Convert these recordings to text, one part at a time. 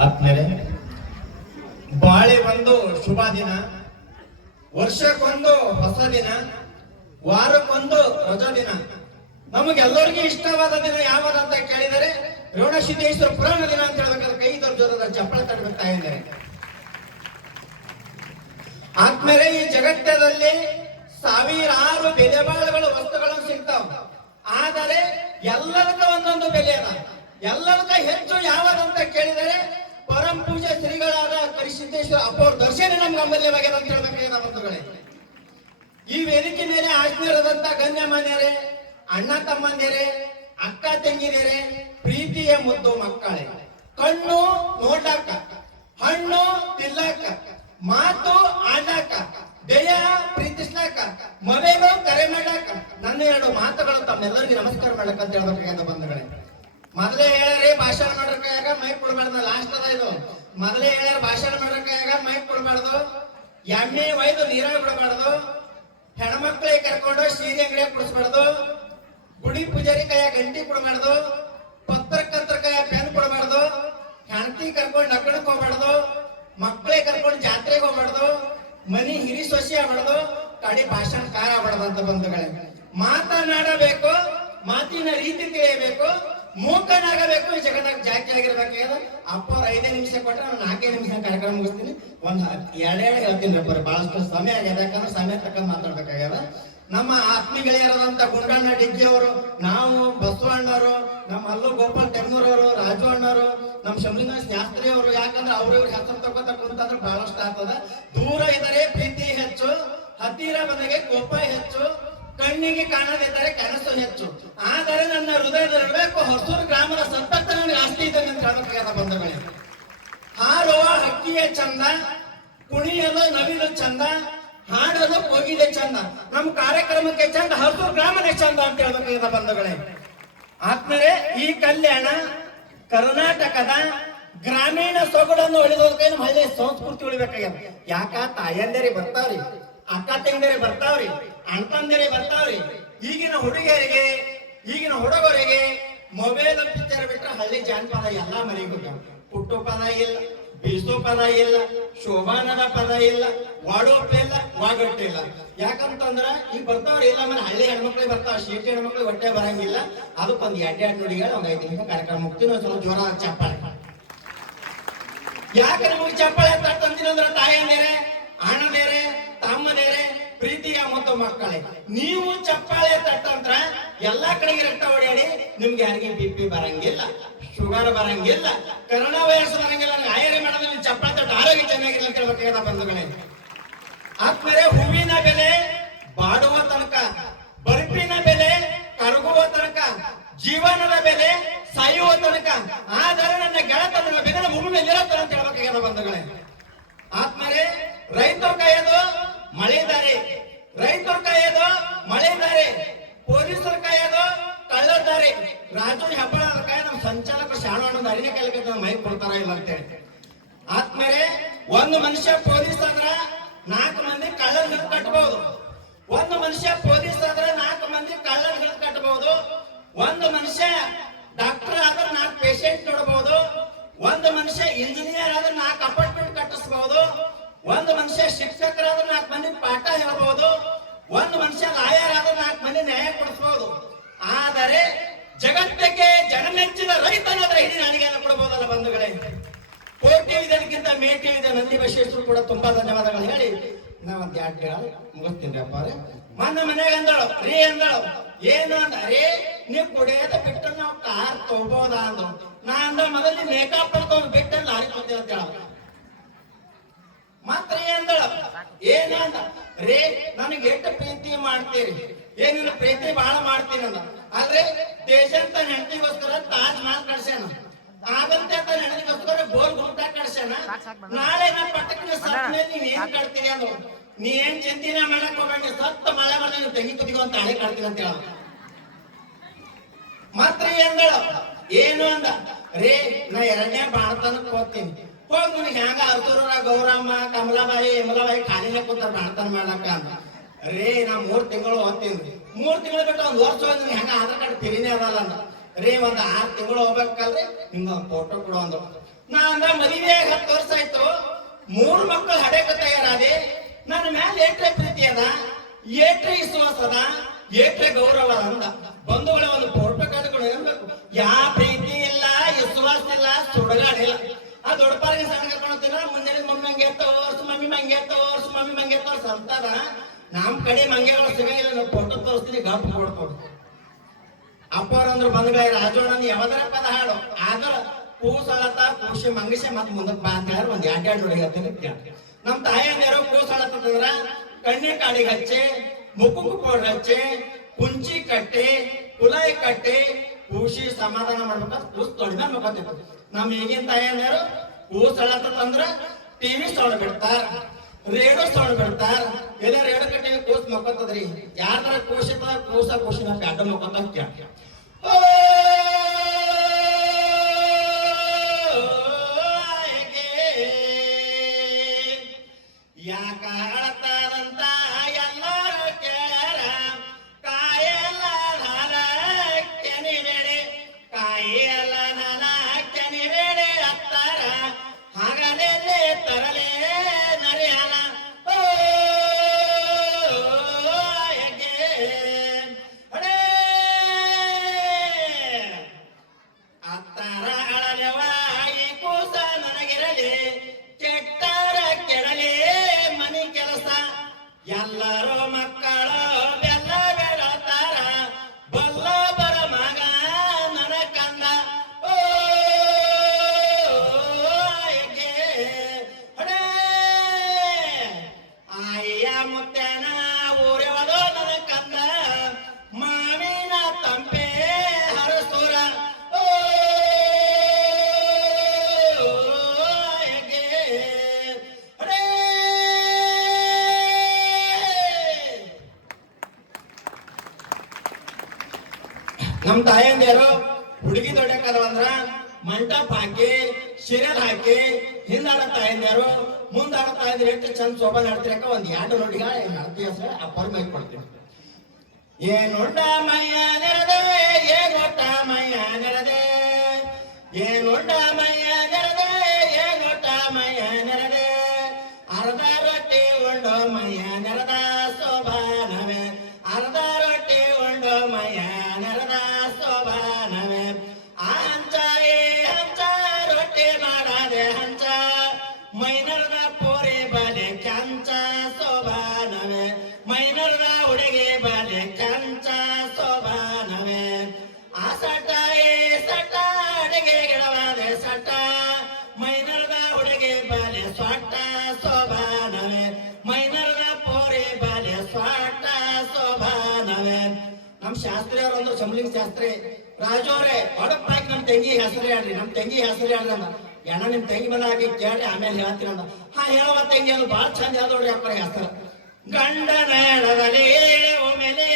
ಆದ್ಮೇಲೆ ಬಾಳೆ ಒಂದು ಶುಭ ದಿನ, ವರ್ಷಕ್ಕೊಂದು ಹೊಸ ದಿನ, ವಾರಕ್ಕೊಂದು ರಜಾ ದಿನ. ನಮಗೆಲ್ಲರಿಗೂ ಇಷ್ಟವಾದ ದಿನ ಯಾವಾದಂತ ಕೇಳಿದರೆ ರೇವಣಸಿದ್ದೇಶ್ವರ ಪುರಾಣ ದಿನ ಅಂತ ಹೇಳ್ಬೇಕಾದ್ರೆ ಕೈ ಜೋರದ ಚಪ್ಪಳ ತಡಬೇಕಾ ಇದ್ದಾರೆ. ಆದ್ಮೇಲೆ ಈ ಜಗತ್ತದಲ್ಲಿ ಸಾವಿರಾರು ಬೆಲೆ ಬಾಳುಗಳ ವಸ್ತುಗಳನ್ನು ಸಿಗ್ತಾವ, ಆದರೆ ಎಲ್ಲದಕ್ಕ ಒಂದೊಂದು ಬೆಲೆ ಅದ. ಎಲ್ಲದಕ್ಕ ಹೆಚ್ಚು ಯಾವಾದಂತ ಕೇಳಿದರೆ ಪರಂ ಪೂಜೆ ಶ್ರೀಗಳಾದ ಕರಿಸಿದ್ದೇಶ್ವರ ಅಪ್ಪವ್ರ ದರ್ಶನ ನಮ್ಗೆ ಅಮೂಲ್ಯವಾಗಿದೆ ಅಂತ ಹೇಳ್ಬೇಕಾಗಿದೆ ಬಂಧುಗಳೇ. ಈ ವೇದಿಕೆ ಮೇಲೆ ಆತ್ಮೀಯರಾದಂತ ಗಣ್ಯಮಾನ್ಯರೇ, ಅಣ್ಣ ತಮ್ಮಂದಿರೇ, ಅಕ್ಕ ತಂಗಿದಿರೇ, ಪ್ರೀತಿಯ ಮುದ್ದು ಮಕ್ಕಳೇ, ಕಣ್ಣು ನೋಡ್ಲಾಕ, ಹಣ್ಣು ತಿನ್ನಲಾಕ, ಮಾತು ಆಡಾಕ, ದಯ ಪ್ರೀತಿಸ್ಲಾಕ, ಮೊಬೈಲು ಕರೆ ಮಾಡ್ಲಾಕ, ನನ್ನ ಎರಡು ಮಾತುಗಳು ತಮ್ಮೆಲ್ಲರಿಗೂ ನಮಸ್ಕಾರ ಮಾಡ್ಲಕ್ಕ ಅಂತ ಹೇಳ್ಬೇಕಾದ ಬಂಧುಗಳೇ. ಮೊದಲೇ ಹೇಳ್ಯಾರಿ ಭಾಷಣ ಮಾಡೋಕಾಗ ಮೈಕ್ ಕೊಡ್ಬಾರ್ದು. ಲಾಸ್ಟ್ ಅದ ಇದು. ಮೊದಲೇ ಹೇಳ್ಯಾರ ಭಾಷಣ ಮಾಡೋಕಾಗ ಮೈಕ್ ಕೊಡ್ಬಾರ್ದು, ಎಣ್ಣೆ ಒಯ್ದು ನೀರಾಗ ಬಿಡಬಾರ್ದು, ಹೆಣ್ಮಕ್ಳಿಗೆ ಕರ್ಕೊಂಡು ಸೀರೆ ಅಂಗಡಿಯಾಗ ಕುಡಿಸ್ಬಾರ್ದು, ಗುಡಿ ಪೂಜಾರಿ ಕೈಯಾಗ ಗಂಟಿ ಕೊಡಬಾರ್ದು, ಪತ್ರಕರ್ತರ ಕೈಯಾಗ ಪೆನ್ ಕೊಡಬಾರ್ದು, ಹೆಂಡತಿ ಕರ್ಕೊಂಡು ನಕ್ಕಣಕ್ ಹೋಗ್ಬಾರ್ದು, ಮಕ್ಕಳಿಗೆ ಕರ್ಕೊಂಡು ಜಾತ್ರೆಗೆ ಹೋಗ್ಬಾರ್ದು, ಮನಿ ಹಿರಿ ಸೊಸಿ ಆಗ್ಬಾರ್ದು, ಕಡಿ ಭಾಷಣಕಾರ ಆಗ್ಬಾರ್ದು ಅಂತ ಬಂಧುಗಳೇ. ಮಾತನಾಡಬೇಕು, ಮಾತಿನ ರೀತಿ ತಿಳಿಯಬೇಕು, ಮೂಕನಾಗಬೇಕು, ಈ ಜಗನ್ನಾಗ ಜಾಸ್ತಿ ಆಗಿರ್ಬೇಕಾಗ್ಯದ. ಅಪ್ಪವ್ರು 5 ನಿಮಿಷ ಕೊಟ್ಟರೆ ನಾನು 4 ನಿಮಿಷ ಕಾರ್ಯಕ್ರಮ ಮುಗಿಸ್ತೀನಿ. ಒಂದು 2 ಹೇಳ್ತೀನಿ ರಪ್ಪ, ಬಹಳಷ್ಟು ಸಮಯ ಆಗ್ಯದ. ಯಾಕಂದ್ರೆ ಸಮಯ ತಕ್ಕ ಮಾತಾಡ್ಬೇಕಾಗ್ಯದ. ನಮ್ಮ ಆತ್ಮೀಯರಾದಂತ ಗುಂಡಣ್ಣ ಡಿಗ್ಗಿ ಅವರು, ನಾವು ಬಸವಣ್ಣವರು, ನಮ್ಮ ಅಲ್ಲು ಗೋಪಾಲ್ ತೆಮ್ಮೂರ್ ಅವರು, ರಾಜು ಅಣ್ಣವರು, ನಮ್ಮ ಶಂಭುನಾಥ್ ಶಾಸ್ತ್ರಿ ಅವರು. ಯಾಕಂದ್ರೆ ಅವ್ರವ್ರ ಹೆಸರು ತಗೋತ ಕುಂತಂದ್ರೆ ಬಹಳಷ್ಟು ಆಗ್ತದ. ದೂರ ಇದ್ದಾರೆ ಪ್ರೀತಿ ಹೆಚ್ಚು, ಹತ್ತಿರ ಬಂದಾಗೆ ಕೋಪ ಹೆಚ್ಚು, ಕಣ್ಣಿಗೆ ಕಾಣದಿದ್ದರೆ ಕನಸು ಹೆಚ್ಚು. ಆದರೆ ನನ್ನ ಹೃದಯದಲ್ಲಿರಬೇಕು ಹೊಸೂರು ಗ್ರಾಮದ ಸಂಪತ್ತ ನನಗೆ ಆಸ್ತಿ ಇದೆ ಅಂತ ಹೇಳಬೇಕಾದ ಬಂಧುಗಳೇ. ಹಾರುವ ಹಕ್ಕಿಯೇ ಚಂದ, ಕುಣಿಯಲು ನವಿಲು ಚಂದ, ಹಾಡಲು ಕೋಗಿಲೆ ಚಂದ, ನಮ್ಮ ಕಾರ್ಯಕ್ರಮಕ್ಕೆ ಚಂದ ಹೊಸೂರು ಗ್ರಾಮನೇ ಚಂದ ಅಂತ ಹೇಳ್ಬೇಕಾದ ಬಂಧುಗಳೇ. ಆದ್ಮೇಲೆ ಈ ಕಲ್ಯಾಣ ಕರ್ನಾಟಕದ ಗ್ರಾಮೀಣ ಸೊಗಡನ್ನು ಉಳಿದೋದಕ್ಕೆ ಹಳ್ಳಿ ಸಂಸ್ಕೃತಿ ಉಳಿಬೇಕಾಗ್ಯದ. ಯಾಕ ತಾಯಂದೇರಿ ಬರ್ತಾವ್ರಿ, ಅಕ್ಕ ತಂಗಿಯರೇ ಬರ್ತಾವ್ರಿ, ಅಣ್ತಂದಿರೇ ಬರ್ತಾವ್ರಿ. ಈಗಿನ ಹುಡುಗಿಯರಿಗೆ, ಈಗಿನ ಹುಡುಗರಿಗೆ ಮೊಬೈಲ್ ಪಿಕ್ಚರ್ ಬಿಟ್ರೆ ಹಳ್ಳಿ ಜಾನಪದ ಎಲ್ಲಾ ಮನೆಗೆ ಹೋಗ್ಯಾವ. ಪುಟ್ಟು ಪದ ಇಲ್ಲ, ಬೀಸು ಪದ ಇಲ್ಲ, ಶೋಭಾನದ ಪದ ಇಲ್ಲ, ವಾಡೋಪ್ ಇಲ್ಲ, ವಾಗಟ್ಟಿಲ್ಲ. ಯಾಕಂತಂದ್ರ ಈಗ ಬರ್ತಾವ್ರಿ ಇಲ್ಲ ಮನೆ ಹಳ್ಳಿ ಹೆಣ್ಮಕ್ಳಿಗೆ ಬರ್ತಾವ, ಶೀಟಿ ಹೆಣ್ಮಕ್ಳಿಗೆ ಹೊಟ್ಟೆ ಬರಂಗಿಲ್ಲ. ಅದಕ್ಕೊಂದು 2 ನುಡಿಗಳು ಒಂದು 5 ನಿಮಿಷ ಕಾರ್ಯಕ್ರಮ ಮುಗ್ತೀನಿ. ಸ್ವಲ್ಪ ಜ್ವರ ಚಪ್ಪಾಳೆ. ಯಾಕೆ ನಮಗೆ ಚಪ್ಪಾಳೆ ತಂದಿನ ಅಂದ್ರೆ ತಾಯಂದೇರೆ, ಅಣ್ಣದೇರೆ, ತಮ್ಮದೇರೆ, ಪ್ರೀತಿಯ ಮತ್ತು ಮಕ್ಕಳೇ, ನೀವು ಚಪ್ಪಾಳೆ ತಟ್ಟಂತ್ರ ಎಲ್ಲಾ ಕಡೆಗೆ ರಕ್ತ ಓಡಾಡಿ ನಿಮ್ಗೆ ಯಾರಿಗೆ BP ಬರಂಗಿಲ್ಲ, ಶುಗರ್ ಬರಂಗಿಲ್ಲ, ಕರೋನಾ ವೈರಸ್ ಬರಂಗಿಲ್ಲ. ಆಯರಿ ಮಾಡೋದ್ರಲ್ಲಿ ಚಪ್ಪಾಳೆ ತಟ್ಟ ಆರೋಗ್ಯ ಚೆನ್ನಾಗಿಲ್ಲ ಅಂತ ಹೇಳ್ಬೇಕಾದ ಬಂಧುಗಳೇ. ಆದ್ಮೇಲೆ ಹೂವಿನ ಬೆಲೆ ಬಾಡುವ ತನಕ, ಬರ್ಪಿನ ಬೆಲೆ ಕರಗುವ ತನಕ, ಜೀವನದ ಬೆಲೆ ಸಾಯುವ ತನಕ, ಆದರೆ ನನ್ನ ಗೆಳತನ ಬೆಲೆ ಭೂಮಿ ಮೇಲೆ ಇರತ್ತ ಅಂತ ಹೇಳ್ಬೇಕಾದ ಬಂಧುಗಳೇ. ಆದ್ಮೇಲೆ ರೈತರು ಕಾಯೋದು ಮಳೆ ದಾರಿ, ರೈತರು ಕಾಯೋದು ಮಳೆ ದಾರಿ, ಪೊಲೀಸರು ಕಾಯೋದು ಕಳ್ಳರ ದಾರಿ. ರಾಜು ಹೆಬ್ಬಾಳ ಕಾಯ ನಮ್ಮ ಸಂಚಾಲಕರು ಶಾಣವನ್ನು ಅರಿನೇ ಕಾಯಲಿಕ್ಕೆ ಮೈಕ್ ಕೊಡ್ತಾರ ಇಲ್ಲ ಅಂತೇಳಿ. ಆದ್ಮೇಲೆ ಒಂದು ಮನುಷ್ಯ ಪೊಲೀಸ್ ಆದ್ರ 4 ಮಂದಿ ಕಳ್ಳರ ಹಿಡಿದು ಕಟ್ಟಬಹುದು. ಒಂದು ಮನುಷ್ಯ ಪೊಲೀಸ್ ಆದ್ರೆ 4 ಮಂದಿ ಕಳ್ಳರ ಹಿಡಿದು ಕಟ್ಟಬಹುದು. ಒಂದು ಮನುಷ್ಯ ಡಾಕ್ಟರ್ ಆದ್ರೆ 4 ಪೇಷಂಟ್ ನೋಡಬಹುದು. ಒಂದು ಮನುಷ್ಯ ಇಂಜಿನಿಯರ್ ಆದ್ರೆ 4 ಅಪಾರ್ಟ್ಮೆಂಟ್ ಕಟ್ಟಿಸಬಹುದು. ಒಂದು ಮನುಷ್ಯ ಶಿಕ್ಷಕರಾದ್ರೆ 4 ಮಂದಿ ಪಾಠ ಹೇಳಬಹುದು. ಒಂದು ಮನುಷ್ಯ ಲಾಯರ್ ಆದ್ರೆ 4 ಮಂದಿ ನ್ಯಾಯ ಕೊಡಿಸಬಹುದು. ಆದರೆ ಜಗತ್ತಿಗೆ ಜನಮೆಚ್ಚಿದ ರೈತನಾದ್ರೆ ಇಡೀ ನನಗೆ ಕೊಡಬಹುದಲ್ಲ ಬಂಧುಗಳೇ. ಕೋಟಿ ಇದಕ್ಕಿಂತ ಮೇಟಿ ಇದೆ. ನಂದಿ ಬಸವೇಶ್ವರ ಕೂಡ ತುಂಬಾ ಧನ್ಯವಾದಗಳು ಹೇಳಿ ನಾವೊಂದು 2 ಹೇಳಿ ಮುಗಿಸ್ತೀನಿ ಅಪ್ಪ. ಮೊನ್ನೆ ಮನೆಗೆ ಅಂದಳು ರೀ ಅಂದಳು, ಏನು ಅಂದ್ರೆ ನೀವು ಕುಡಿಯೋದ ಬಿಟ್ಟು ನಾವು ಕಾರ್ ತಗೋಬೋದ ಅಂದ್ರು. ನಾ ಅಂದ ಮೊದಲು ಮೇಕಪ್ ತಗೊಂಡು ಬಿಟ್ಟು ಲಾರಿ ತಗೋತೀವಿ ಅಂತ ಹೇಳ. ಮಾತ್ರ ಅಂದಳ ಏನ ಅಂದ ರೇ ನನಗೆ ಎಷ್ಟು ಪ್ರೀತಿ ಮಾಡ್ತೀರಿ, ಏನಿಲ್ಲ ಪ್ರೀತಿ ಬಹಳ ಮಾಡ್ತೀನಿ ಅಂದ. ಆದ್ರೆ ದೇಶಂತ ಹೆಂಡತಿಗೋಸ್ಕರ ತಾಜ್ ಮಹಲ್ ಕಟ್ಸ್ಯಾನ, ಆಗಂತೆ ಅಂತ ಹೆಂಡತಿಗೋಸ್ಕರ ಗೋಲ್ ಗುಡ್ಡ ಕಟ್ಸ್ಯಾನ. ನಾಳೆ ನಮ್ಮ ಪಟ್ಟಕ್ಕೆ ಸತ್ತ ಮೇಲೆ ನೀವ್ ಏನ್ ಕಟ್ತೀರಿ ಅಂದ್ರು. ನೀ ಏನ್ ಚಿಂತಿನ ಮಾಡಕ್ ಹೋಗ್ಬೇಡಿ, ಸತ್ತ ಮಳೆ ಮಾಡಿ ತೆಗಿ ತುದಿಗೋ ಅಂತ ಹಳೆ ಕಾಡ್ತೀನಿ ಅಂತ ಹೇಳ. ಮಾತ್ರ ಅಂದಳ ಏನು ಅಂದ ರೇ ನಾ 2ನೇ ಬಾಣತನಕ್ಕೆ ಹೋಗ್ತೀನಿ. ಹೋಗಿ ನಿನಗೆ ಹೆಂಗ ಅರ್ತೂರ ಗೌರಮ್ಮ ಕಮಲಾಬಾಯಿ ಯಮಲಾಬಾಯಿ ಖಾಲಿನ ಕೂತಾರ ಬಾಣತನ ಮಾಡಕ್ಕ ಅಂತ. ರೇ ನಾ 3 ತಿಂಗಳು ಹೋಗ್ತೀನಿ. 3 ತಿಂಗಳು ಬಿಟ್ಟು 1 ವರ್ಷ ಹೋಗಿ ಹೆಂಗ ಆಧಾರ್ ಕಾರ್ಡ್ ತಿರಿನೇ ಅದಲ್ಲ ಅಂದ. ರೇ 1 6 ತಿಂಗಳು ಹೋಗ್ಬೇಕಲ್ರಿ ನಿಮ್ಗೆ ಫೋಟೋ ಕೊಡು ಅಂದ್ರು. ನಾ ಅಂದ್ರ ಮದುವೆ 10 ವರ್ಷ ಆಯ್ತು, 3 ಮಕ್ಕಳು ಹಡೆಕ ತಯಾರಾದೆ. ನನ್ನ ಮ್ಯಾಲ ಏಟ್ರೆ ಪ್ರೀತಿ ಅದ, ಏಟ್ರೆ ವಿಶ್ವಾಸ ಅದ, ಏಟ್ರೆ ಗೌರವ ಅಂದ. ಬಂಧುಗಳ ಒಂದು ಫೋಟೋ ಕಾರ್ಡ್ಗಳು ಹೇಳ್ಬೇಕು. ಯಾ ಪ್ರೀತಿ ಇಲ್ಲ, ವಿಶ್ವಾಸ ಇಲ್ಲ, ಸುಡಗಾಡಿಲ್ಲ. ಆ ದೊಡ್ಡಪಾರಿಗೆ ಸಣ್ಣ ಕರ್ಕೊಂಡ್ತೀರ, ಮುಂಜಾನೆ ಮಮ್ಮಿ ಮಂಗೆ ತೋರ್ಸ್, ಮಮ್ಮಿ ಮಂಗೆ ತೋರ್ಸ್, ಮಮ್ಮಿ ಮಂಗೆ ತೋರ್ಸ್ ಅಂತಾರ. ನಮ್ ಕಡೆ ಮಂಗೆಗಳು ಸಿಗಂಗಿಲ್ಲ, ನಾವು ಫೋಟೋ ತೋರಿಸ್ತೀನಿ, ಗಪ್ ಕೊಡ್ಬೋದು. ಅಪ್ಪರಂದ್ರು ಬಂದ್ಗಳ ರಾಜೋಣ ಯಾವ್ದಾರ ಪದ ಹಾಡು ಆದ್ರ ಕೂಸಳತ ಕೂಸಿ ಮಂಗಿಸಿ ಮತ್ ಮುಂದಕ್ಕೆ ಬಾ ಅಂತ ಹೇಳಿ ಒಂದ್ 2 ನೋಡಿ ಹೇಳ್ತೀನಿ. ನಮ್ ತಾಯಿಯರು ಕೂಸಳತ್ತಂದ್ರ ಕಣ್ಣೆ ಕಾಡಿಗೆ ಹಚ್ಚೆ, ಮುಖಕ್ಕೂ ಪೌಡ್ರ್ ಹಚ್ಚೆ, ಕುಂಚಿ ಕಟ್ಟೆ, ಕುಲಾಯಿ ಕಟ್ಟೆ, ಕೂಸಿ ಸಮಾಧಾನ ಮಾಡ್ಬೇಕಾದ್ರೆ ಕೂಸ್ ತೊಡಿದ ಮಕ್ಕೋತಿತ್ತು. ನಮ್ ಈಗಿನ ತಾಯಿಯರು ಕೂಸಳತ್ತಂದ್ರ ಟಿವಿ ಸೌಂಡ್ ಬಿಡ್ತಾರ, ರೇಡಿಯೋ ಸೌಂಡ್ ಬಿಡ್ತಾರ. ಎಲ್ಲ ರೇಡಿಯೋ ಕಟ್ಟಿಗೆ ಕೂಸ್ ಮಕ್ಕೋತದ್ರಿ. ಯಾರ ಕೂಸಿತ ಕೂಸಿನ ಪ್ಯಾಟ ಮಕ್ಕೋತ ಯಾಕ ಅಳತಾರಂತ ಎಲ್ಲರೂ ಕೇಳಾರ. ಕಾಯಲ್ಲ ನಾನ ಕೆನಿಬೇಡೆ, ಕಾಯಲ್ಲ ನಾನ ಕೆನಿಬೇಡೆ ಅತ್ತಾರ. ಹಾಗಲೇ ತರಲೇ ನರಿಯಾಲ ಅತ್ತಾರ ಅಳಲೆವ ಈ ಕೂಸ ನನಗಿರಲಿ, ಕೆಟ್ಟಾರ ಕೆಡಲಿ ಮನಿ ಕೆಲಸ. ಎಲ್ಲರೂ ಮಕ್ಕಳು ಬೆಲ್ಲ ಬೆಳತಾರ, ಬಲ್ಲ ಬರ ಮಗ ನನ ಕಂದ. ಆಯ್ಯ ಮುತ್ತನ ಊರ್ಯವದು ನನ ಕಂದ, ಮಾವಿನ ತಂಪೆ ಹರಸೂರ. ನಮ್ ತಾಯಂದಿರು ಹುಡುಗಿ ದೊಡ್ಡಕ್ಕಂದ್ರ ಮಂಟಪ ಹಾಕಿ, ಶಿರಲ್ ಹಾಕಿ, ಹಿಂದಾಡ ತಾಯಂದಿರು ಮುಂದಾಡ ತಾಯಂದಿರು ಎಷ್ಟು ಚಂದ ಶೋಭಾ ನಡ್ತಿರಕ ಒಂದ್ 2 ನೋಡಿಗ ನಡ್ತೀಯ ಸರ್ ಅಪ್ಪರ್ ಮೈ ಕೊಡ್ತೀನಿ. ಏನುಂಡ ಮಯ್ಯ ನೆರದೆ, ಏನೊಟ್ಟ ಮಯ್ಯ ನೆರದೆ, ಏನುಂಡ ಮಯ್ಯ ನೆರದೆ, ಏನೊಟ್ಟ ಮಯ್ಯ ನೆರದೆ. ಅರ್ಧ ರೊಟ್ಟಿ ಉಂಡು ಮಯ್ಯ ನೆರದ ಶೋಭಾನವೇ, ಅರ್ಧ ರೊಟ್ಟಿ ಉಂಡು ಮಯ್ಯ ನೆರದ ಶೋಭಾನವೇ. ಆ ಹಂಚ ಏ ಹಂಚ ರೊಟ್ಟಿ ಮಾಡದೆ ಹಂಚ, ಮೈನರದ ಪೋರಿ ಬಲೆ ಕಂಚ ಶೋಭಾನವೇ, ಮೈನರದ ಹುಡುಗಿ ಬಲೆ ಕಂಚ ಶೋಭಾನವೇ. ಆ ಸಟ ಏ ಸಟ ಅಡಿಗೆ ಗಿಡವಾದೆ ಸಟ, ಮೈನರದ ಹುಡುಗಿ ಬಲೆ ಸ್ವಾಟ ಶೋಭಾನವೇ, ಮೈನರದ ಪೋರಿ ಬಲೆ ಸ್ವಾಟ ಶೋಭಾನವೇ. ನಮ್ ಶಾಸ್ತ್ರಿಯವ್ರು ಅಂದ್ರೆ ಶಂಭಲಿಂಗ ಶಾಸ್ತ್ರಿ ರಾಜೋರೆ ಹೊಡಪಾಕಿ ನಮ್ ತಂಗಿ ಹೆಸರು ಹೇಳ್ರಿ, ನಮ್ ತಂಗಿ ಹೆಸರು ಹೇಳ್ರಿ ಅಂದ. ಏನ ನಿಮ್ ತಂಗಿ ಬಂದಾಗಿ ಕೇಳಿ ಆಮೇಲೆ ಹೇಳ್ತೀನಿ ಅಂದ. ಹಾ ಹೇಳುವ ತಂಗಿ ಅದು ಬಾಳ ಚಂದ ಯಾವ್ದೋಡ್ರಿ ಅಪ್ಪರ ಹೆಸರು. ಗಂಡನ ಎಡದಲ್ಲಿ ಒಮ್ಮೆಲೆ,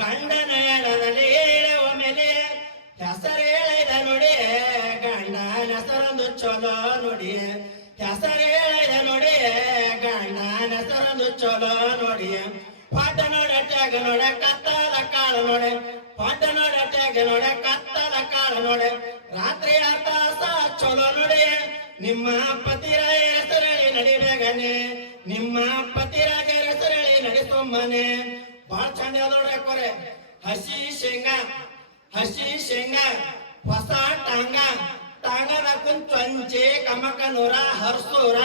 ಗಂಡನ ಎಡದಲ್ಲಿ ಒಮ್ಮೆಲೆ, ಹೆಸರು ಹೇಳಿದ ನೋಡಿ ಗಂಡನ ಹೆಸರೊಂದು ಚಲೋ ನೋಡಿ, ಹೆಸರು ಹೇಳಿದ ನೋಡಿ ಗಂಡನ ಹೆಸರೊಂದು ಚಲೋ ನೋಡಿ. ಪಾಠ ನೋಡ ಟ್ಯಾಗ ನೋಡ ಕತ್ತಲ ಕಾಳು ನೋಡೆ, ಪಾಠ ನೋಡ ಟ್ಯಾಗ ನೋಡ ಕತ್ತಲ ಕಾಳು ನೋಡೆ. ರಾತ್ರಿ ಆತಾಸ ಚಲೋ ನೋಡಿ, ನಿಮ್ಮ ಪತಿರಾಯ ಹೆಸರಳಿ ನಡಿಬೇಗನೆ, ನಿಮ್ಮ ಪತಿರಾಜ ಹೆಸರಳಿ ನಡಿಸೊಮ್ಮನೆ. ಬಾಳ ಚಂದ ನೋಡ್ರಿ ಅಕ್ಕೋರೆ. ಹಸಿ ಶೇಂಗಾ, ಹಸಿ ಶೇಂಗಾ, ಹೊಸ ಟಾಂಗ, ಟಾಂಗದ ಕುಂಚೊಂಚಿ ಕಮಕ ನೂರ ಹರ್ಸೂರ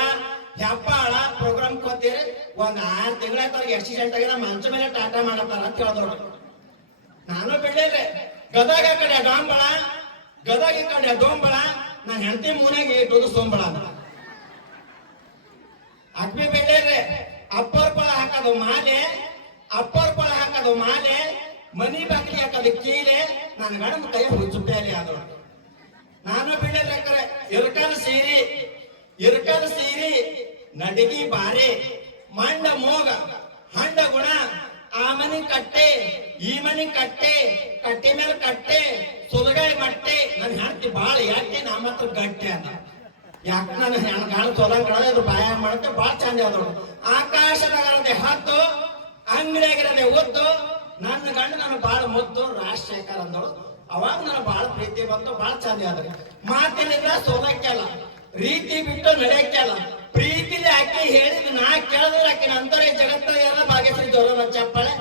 ಹೆಪ್ಪಾಳ ಪ್ರೋಗ್ರಾಮ್ ಕೊತ್ತೀರಿ. ಒಂದ್ 6 ತಿಂಗಳಾಯ್ತವ್ರಿಗೆ ಆಕ್ಸಿಡೆಂಟ್ ಆಗಿದೆ, ಮಂಚ ಮೇಲೆ ಟಾಟಾ ಮಾಡತ್ತಾರ ಅಂತ ಹೇಳ್ದವ್ರು. ನಾನು ಬಿಡ್ಲೇರಿ ಗದಗ ಕಡೆ ಡಾಂಬಳ, ಗದಗ ಕಡೆ ಡೋಂಬಳ, ನಾನು ಹೆಂಡತಿ ಮೂನಾಗಿ ಇಟ್ಟೋದು ಸೋಂಬಳ. ಅಕ್ಬಿ ಬಿಡ್ಲೇರಿ ಅಪ್ಪರ್ ಕೊಳ ಹಾಕೋದು ಮಾಲೆ, ಅಪ್ಪರ್ ಕೊಳ ಹಾಕೋದು ಮಾಲೆ, ಮನಿ ಬಾಗಿಲಿ ಹಾಕೋದು ಕೀಲೆ, ನನ್ನ ಗಂಡನ ಕೈ ಹುಚ್ಚುಪ್ಪೇಲಿ ಆದಳು. ನಾನು ಬಿಡ್ಲೇರಿ ಅಕ್ಕರೆ ಇರ್ಕಲ್ ಸೀರಿ, ಇರ್ಕಲ್ ಸೀರಿ ನಡಿಗಿ ಬಾರಿ, ಮಂಡ ಮೋಗ ಹಂಡ ಗುಣ, ಆ ಮನಿ ಕಟ್ಟೆ ಈ ಮನಿ ಕಟ್ಟೆ, ಕಟ್ಟೆ ಮೇಲೆ ಕಟ್ಟೆ ಸುಲಗಾಯಿ ಮಟ್ಟೆ. ನನ್ ಹೆಂಡತಿ ಬಾಳ ಯಾಕೆ ನಮ್ಮ ಹತ್ರ ಗಟ್ಟೆ ಅನ್ನ. ಯಾಕೆ ನಾನು ಗಾಳ ಸೊಲಂಗಳ ಇದ್ರ ಬಾಯ ಮಾಡುತ್ತೆ ಬಾಳ ಚಂದ ಆದಳು. ಆಕಾಶದಗರದೆ ಹತ್ತು, ಅಂಗಡಿಯಾಗಿರದೆ ಒದ್ದು, ನನ್ನ ಗಂಡ ನಾನು ಬಾಳ ಮುದ್ದು ರಾಜಶೇಖರ್ ಅಂದಳು. ಅವಾಗ ನನಗೆ ಬಹಳ ಪ್ರೀತಿ ಬಂತು, ಬಹಳ ಚಂದ ಆದ್ರೆ ಮಾತಿನಿಂದ ಸೋಲಕ್ಕೆಲ್ಲ, ರೀತಿ ಬಿಟ್ಟು ನಡೆಯಕ್ಕೆಲ್ಲ, ಪ್ರೀತಿಲಿ ಆಕಿ ಹೇಳಿದ್ ನಾ ಕೇಳಿದ್ರೆ ಆಕಿನ ಅಂತರ ಜಗತ್ತ ಎಲ್ಲ ಭಾಗ್ಯಶ್ರೀ ಜೋರ ಚಪ್ಪಾಳೆ.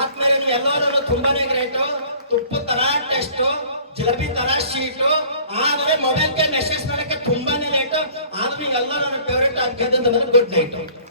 ಆದ್ಮೇಲೆ ನೀವು ಎಲ್ಲರೂ ತುಂಬಾನೇ ಗ್ರೇಟು. ತುಪ್ಪ ತರ ಟೆಸ್ಟು, ಜಿಲೇಬಿ ತರ ಶೀಟು, ಆದ್ರೆ ಮೊಬೈಲ್ಗೆ ಮೆಸೇಜ್ ಮಾಡಕ್ಕೆ ತುಂಬಾನೇ ಲೇಟು. ಆದ್ರೂ ಎಲ್ಲ ನನ್ನ ಫೇವ್ರೇಟ್ ಆಗ್ತದೆ. Good night.